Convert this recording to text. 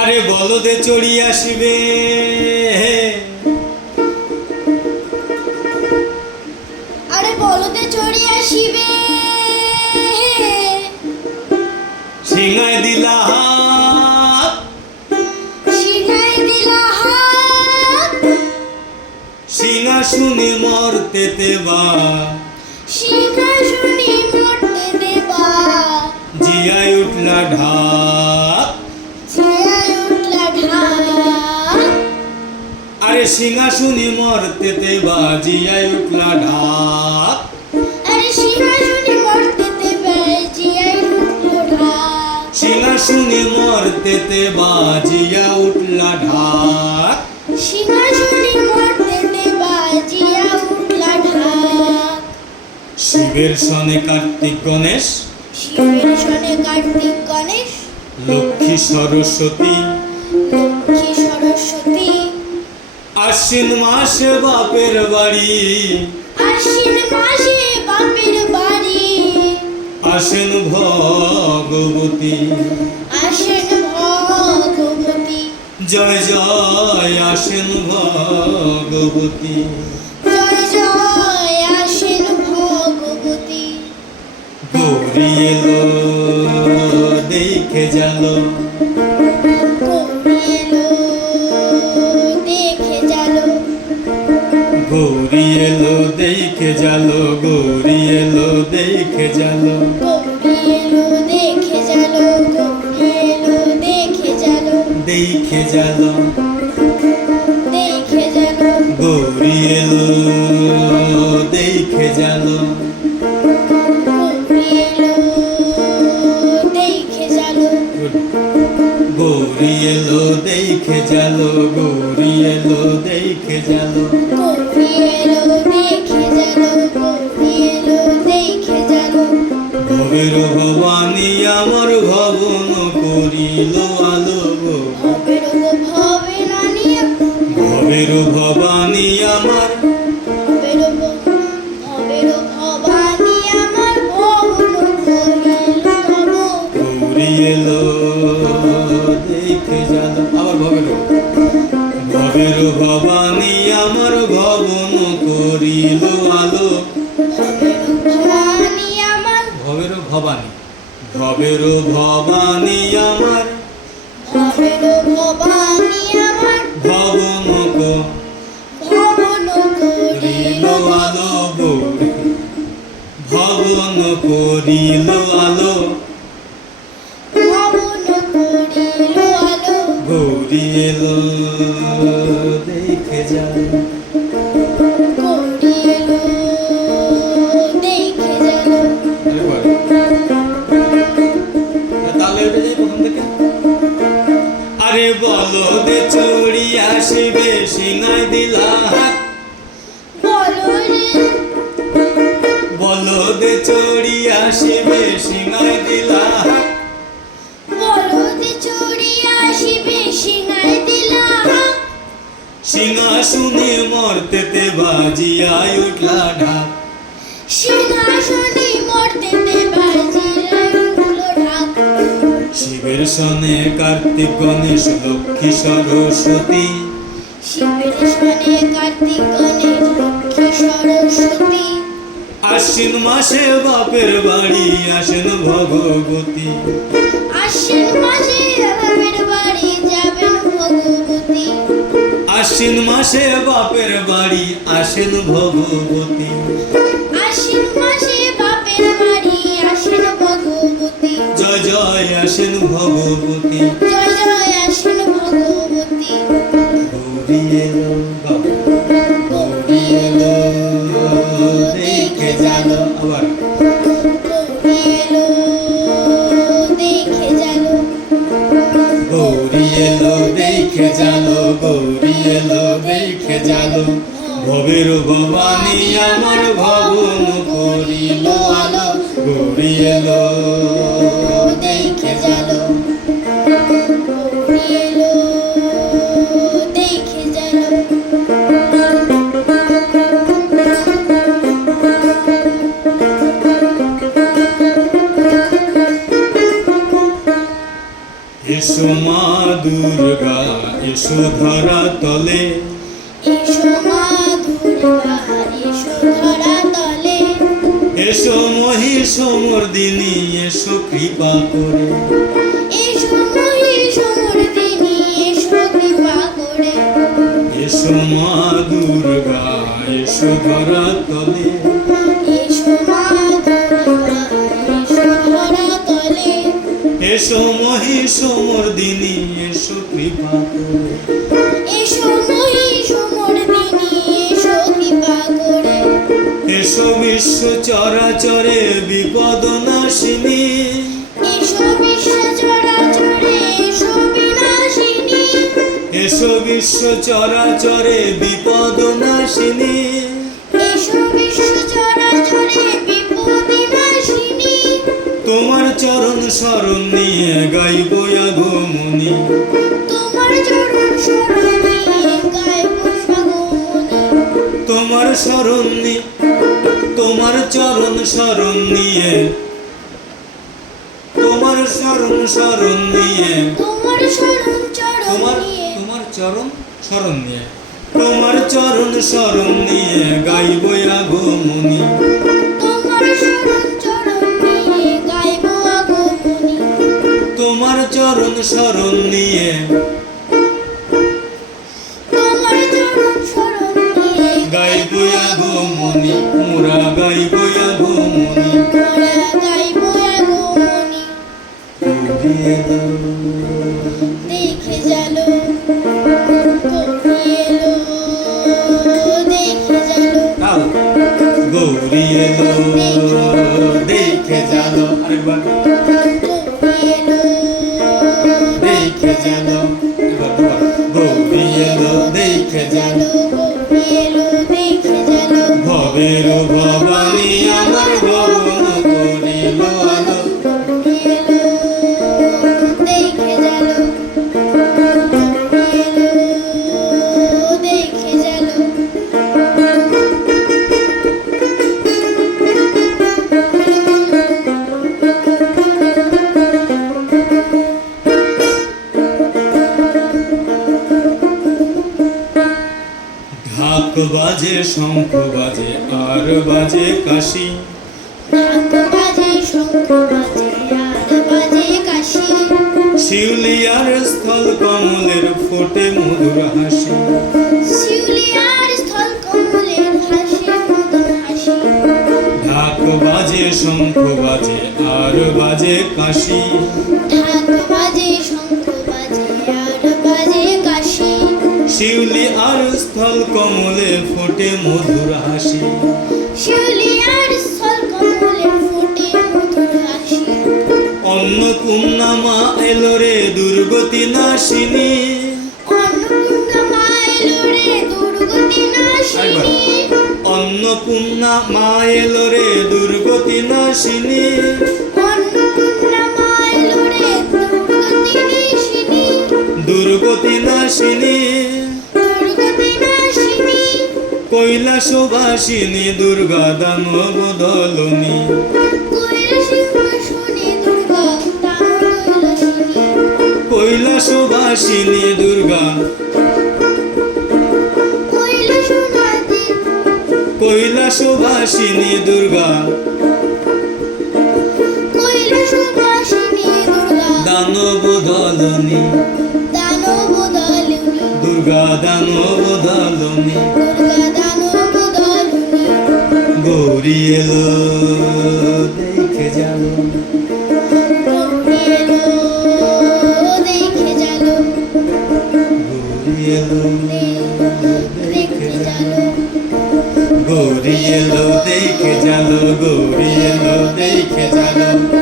আরে বলদে চড়ি আসবে। আরে বলদে চড়ি আসিবে। সিংহায় দিলা হাত। দিলা হাত। সিংহাসনে মরতেতে বা সিংহাসনে মরতে দেবা। জিয়ায় উঠলা ঢাক। আরে সিংহাসনে মরতেতে বা জিয়ায় উঠলা ঢাক। সিংহাসনে উঠল ঢাক। মরতেতে বা জিয়া উঠলা ঢাক। সিংহাসনে মরতে দেবা জিয়া উঠলা ঢাক। শিবের সনে কার্তিক গণেশ। শিবের সনে কার্তিক গণেশ। লক্ষ্মী সরস্বতী আশ্বিন মাসে বাপের বাড়ি। আশ্বিন মাসে বাপের বাড়ি। আসেন ভগবতী। আসেন ভগবতী। জয় জয় আসেন ভগবতী। জয় জয় আসেন ভগবতী। গৌরী এলো দেখে জালো। দেখে জালো। গৌরী এলো দেখে জালো দেখে জালো। গৌরী এলো দেখে জালো। গৌরী এলো দেখে জালো। গৌরী এলো দেখে জালো। ভবের ভবের ভবানী আমার। ভবের ভবানী আমার। ভবন ভবন করিল আলো গৌরী ভবন করিল আলো। ভবন করিল আলো। গৌরী এলো দেখে যায়। আসিবে সিনাই দিলা। বলদে চড়ি আসিবে সিংহাই দিলা। সিংহাসনে মরতেতে বাজিয়ায় উঠলা ঢাক। উঠল ঢাক। শিবের সনে কার্তিক গণেশ লক্ষ্মী সরস্বতী। আশ্বিন মাসে বাপের বাড়ি আসেন ভগবতী। আশ্বিন মাসে বাপের বাড়ি যাবেন ভগবতী। আশ্বিন মাসে বাপের বাড়ি আসেন ভগবতী। আশ্বিন মাসে বাপের বাড়ি আসেন ভগবতী। জয় জয় আসেন ভগবতী। জয় দেখে জানো ভবের ভবানী আমার ভবন করিল আলো। গৌরী এলো, দেখে জালো। এসো মা দুর্গা, এসো ধরা তলে। এসো মা দুর্গা এসো কৃপা করে। এসো মহিষমর্দিনী এসো কৃপা করে। এসো মা দুর্গা এসো ধরা তলে এসো মা দুর্গা এসো ধরা তলে এসো মহিষমর্দিনী এসো কৃপা করে। এসো বিশ্ব চরাচরে বিপদ নাশিনী। এসো বিশ্ব চরাচরে বিপদে নাশিনী। তোমার চরণ শরণ নিয়ে গাইব আগমনী। তোমার চরণ শরণে গাইব সাগমনে তোমার শরণ নিয়ে তোমার চরণ শরণ নিয়ে তোমার শরণ শরণ নিয়ে তোমার শরণ চরণ তোমার চরণ শরণ নিয়ে। তোমার চরণ শরণ নিয়ে গাইব আগমনী। তোমার চরণ শরণ নিয়ে গাইব আগমনী। মোরা গাইব আগমনী। দাও দেখে বাজে শঙ্খ বাজে আর বাজে কাশি। শিউলিয়ার স্থল কমলের ফোটে মধুর হাসি। ঢাক বাজে শঙ্খ বাজে আর বাজে কাশি। ঢাক বাজে শঙ্খ বাজে আর বাজে কাশি। শিউলি আর স্থল কমলে ফোটে মধুর হাসি। অন্নপূর্ণা মা এলো রে দুর্গতি নাশিনী। অন্নপূর্ণা মা এলো রে দুর্গতি নাশিনী। দুর্গতি নাশিনী। কৈলাসবাসিনী দুর্গা দানব দলনী। কৈলাসবাসিনী দুর্গা কৈলাসবাসিনী দুর্গা। দানব দলনী। দুর্গা দানব দলনী। দুর্গা গৌরী এলো দেখে যাব গৌরী এলো দেখে জালো গৌরী এলো দেখে জালো